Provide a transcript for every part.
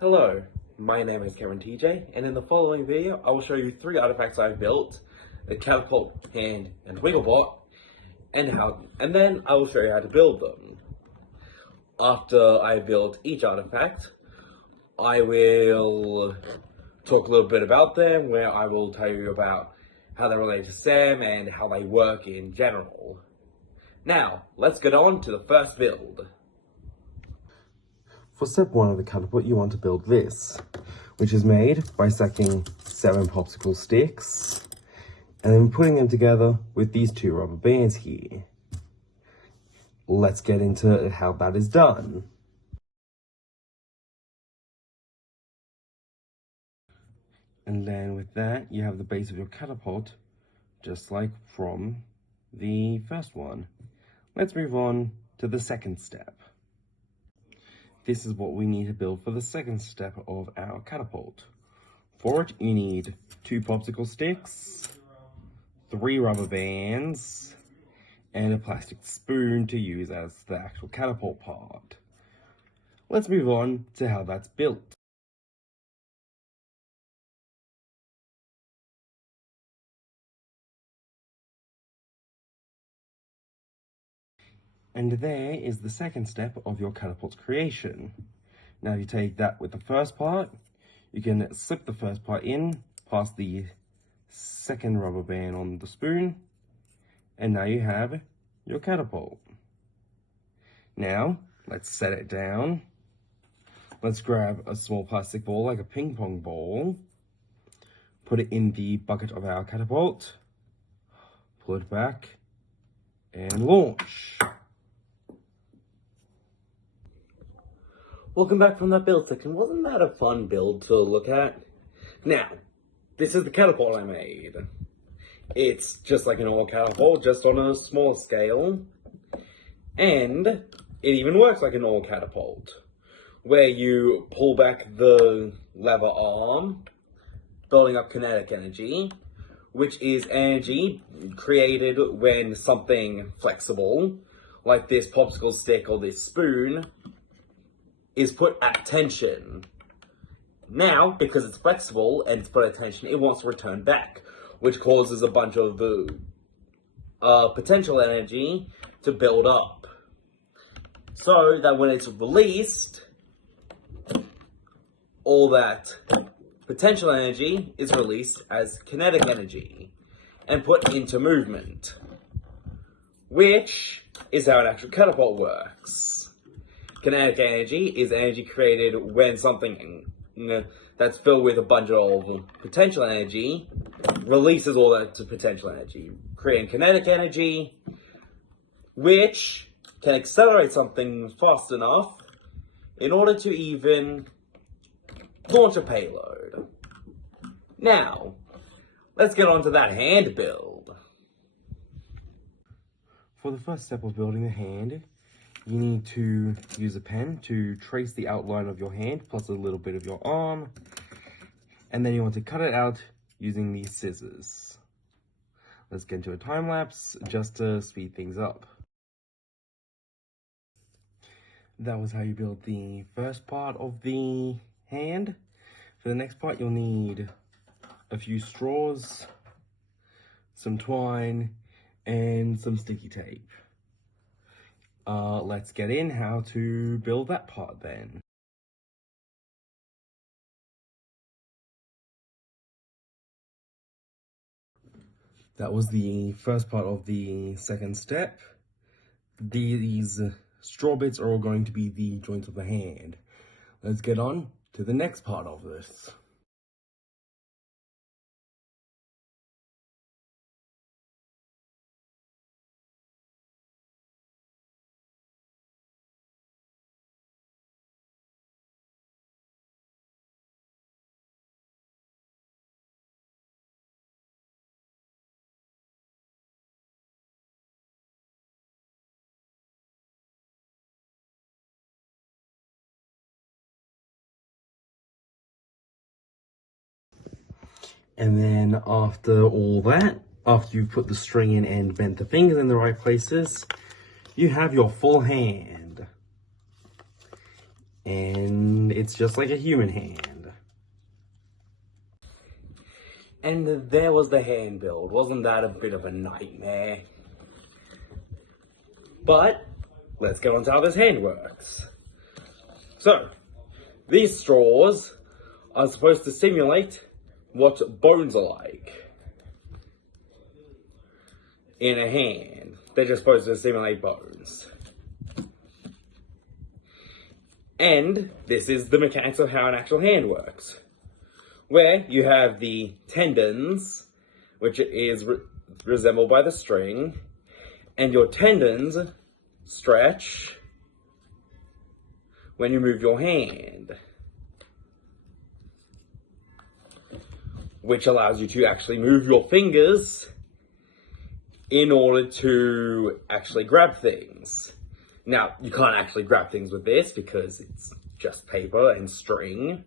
Hello, my name is Kevin TJ, and in the following video, I will show you 3 artifacts I've built: a catapult, hand, and wigglebot, and then I will show you how to build them. After I build each artifact, I will talk a little bit about them, where I will tell you about how they relate to STEM and how they work in general. Now, let's get on to the first build. For step 1 of the catapult, you want to build this, which is made by stacking 7 popsicle sticks and then putting them together with these 2 rubber bands here. Let's get into how that is done. And then with that, you have the base of your catapult, just like from the first one. Let's move on to the second step. This is what we need to build for the second step of our catapult. For it, you need 2 popsicle sticks, 3 rubber bands, and a plastic spoon to use as the actual catapult part. Let's move on to how that's built. And there is the second step of your catapult creation. Now you take that with the first part, you can slip the first part in past the second rubber band on the spoon, and now you have your catapult. Now, let's set it down. Let's grab a small plastic ball like a ping pong ball, put it in the bucket of our catapult, pull it back, and launch. Welcome back from that build section. Wasn't that a fun build to look at? Now, this is the catapult I made. It's just like an old catapult, just on a small scale. And it even works like an old catapult, where you pull back the lever arm, building up kinetic energy, which is energy created when something flexible, like this popsicle stick or this spoon, is put at tension. Now, because it's flexible and it's put at tension, it wants to return back, which causes a bunch of the potential energy to build up. So that when it's released, all that potential energy is released as kinetic energy and put into movement, which is how an actual catapult works. Kinetic energy is energy created when something that's filled with a bunch of potential energy releases all that to potential energy, creating kinetic energy, which can accelerate something fast enough in order to even launch a payload. Now, let's get on to that hand build. For the first step of building the hand, you need to use a pen to trace the outline of your hand plus a little bit of your arm, and then you want to cut it out using these scissors. Let's get into a time lapse just to speed things up. That was how you build the first part of the hand. For the next part, you'll need a few straws, some twine, and some sticky tape. Let's get in how to build that part then. That was the first part of the second step. These straw bits are all going to be the joints of the hand. Let's get on to the next part of this. And then after all that, after you've put the string in and bent the fingers in the right places, you have your full hand. And it's just like a human hand. And there was the hand build. Wasn't that a bit of a nightmare? But let's get on to how this hand works. So, these straws are supposed to simulate what bones are like in a hand. They're just supposed to simulate bones. And this is the mechanics of how an actual hand works. Where you have the tendons, which is resembled by the string, and your tendons stretch when you move your hand, which allows you to actually move your fingers in order to actually grab things. Now, you can't actually grab things with this because it's just paper and string,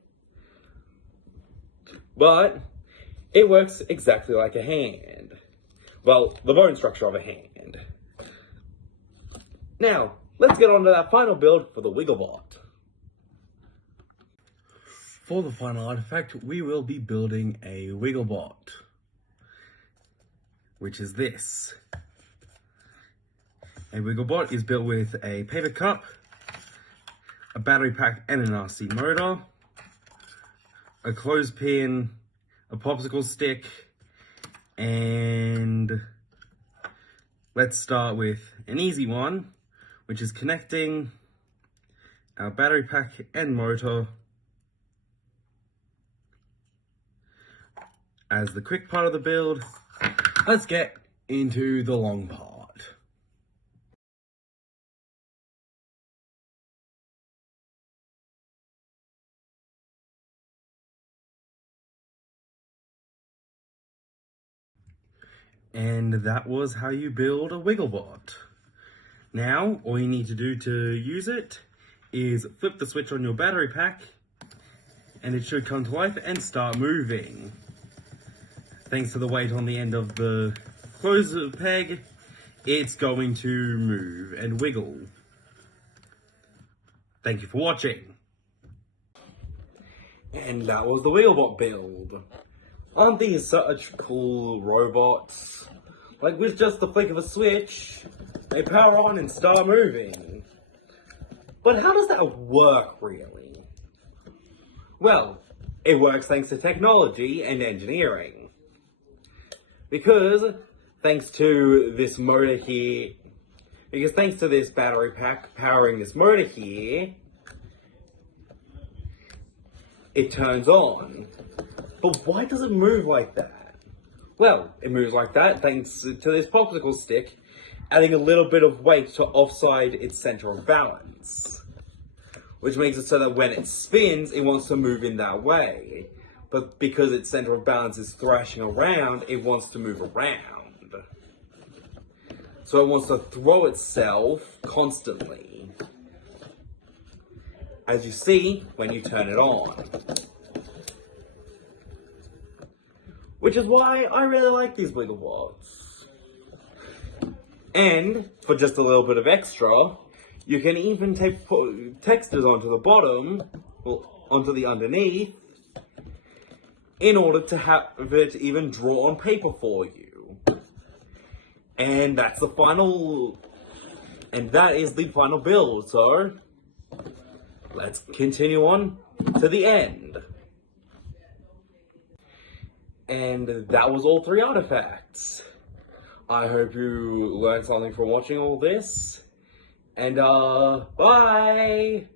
but it works exactly like a hand. Well, the bone structure of a hand. Now, let's get on to that final build for the Wigglebot. For the final artifact, we will be building a Wigglebot, which is this. A Wigglebot is built with a paper cup, a battery pack and an RC motor, a clothespin, a popsicle stick, and let's start with an easy one, which is connecting our battery pack and motor as the quick part of the build. Let's get into the long part. And that was how you build a Wigglebot. Now, all you need to do to use it is flip the switch on your battery pack, and it should come to life and start moving. Thanks to the weight on the end of the close peg, it's going to move and wiggle. Thank you for watching. And that was the Wigglebot build. Aren't these such cool robots? Like, with just the flick of a switch, they power on and start moving. But how does that work, really? Well, it works thanks to technology and engineering. Because thanks to this motor here, thanks to this battery pack powering this motor here, it turns on. But why does it move like that? Well, it moves like that thanks to this popsicle stick adding a little bit of weight to offside its center of balance, which makes it so that when it spins, it wants to move in that way. But because its center of balance is thrashing around, it wants to move around. So it wants to throw itself constantly, as you see when you turn it on. Which is why I really like these Wigglebots. And, for just a little bit of extra, you can even put textures onto the bottom, well, onto the underneath, in order to have it even draw on paper for you. And that's the final, and that is the final build, so let's continue on to the end. And that was all 3 artifacts. I hope you learned something from watching all this. And, bye!